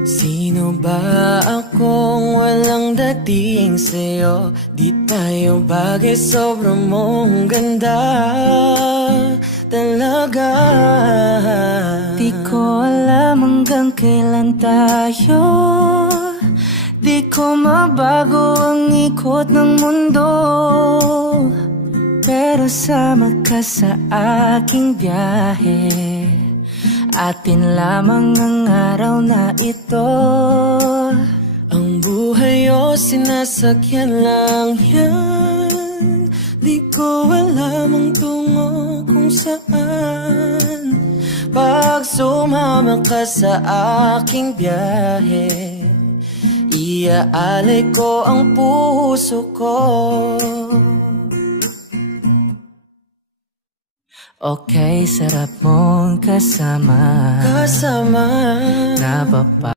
Sino ba akong walang dating sa'yo? Di tayo bagay, sobrang mong ganda talaga. Di ko alam hanggang kailan tayo, di ko mabago ang ikot ng mundo, pero sama ka sa aking biyahe. Atin lamang ang araw na ito. Ang buhay o sinasakyan lang yan, di ko alam ang tungo kung saan. Pag sumama ka sa aking biyahe, iaalay ko ang puso ko. Okay, sarap mong kasama. Kasama Napapa